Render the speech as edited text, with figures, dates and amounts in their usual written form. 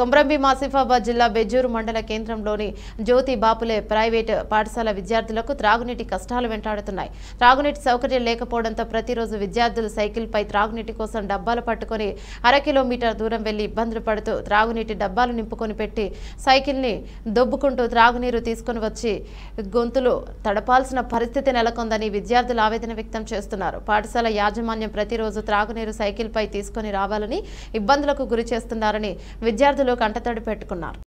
కొమరంభీం ఆసిఫాబాద్ జిల్లా బెజ్జూరు మండల కేంద్రంలోని జ్యోతి బాపులే ప్రైవేట్ పాఠశాల విద్యార్థులకు త్రాగునీటి కష్టాలు వెంటాడుతున్నాయి. త్రాగునీటి సౌకర్యం లేకపోవడంతో ప్రతిరోజు విద్యార్థులు సైకిల్పై త్రాగునీటి కోసం డబ్బాలు పట్టుకొని 1/2 కిలోమీటర్ దూరం వెళ్లి ఇబ్బందులు పడుతూ త్రాగునీటి డబ్బాలు నింపుకొని పెట్టి సైకిల్ని దొబ్బుకుంటూ త్రాగునీరు తీసుకుని వచ్చి గొంతులు తడపాల్సిన పరిస్థితి నెలకొందని విద్యార్థులు ఆవేదన వ్యక్తం చేస్తున్నారు. పాఠశాల యాజమాన్యం ప్రతిరోజు త్రాగునీరు సైకిల్పై తీసుకొని రావాలని ఇబ్బందులకు గురి చేస్తున్నారని విద్యార్థులు కంటతడి పెట్టుకున్నారు.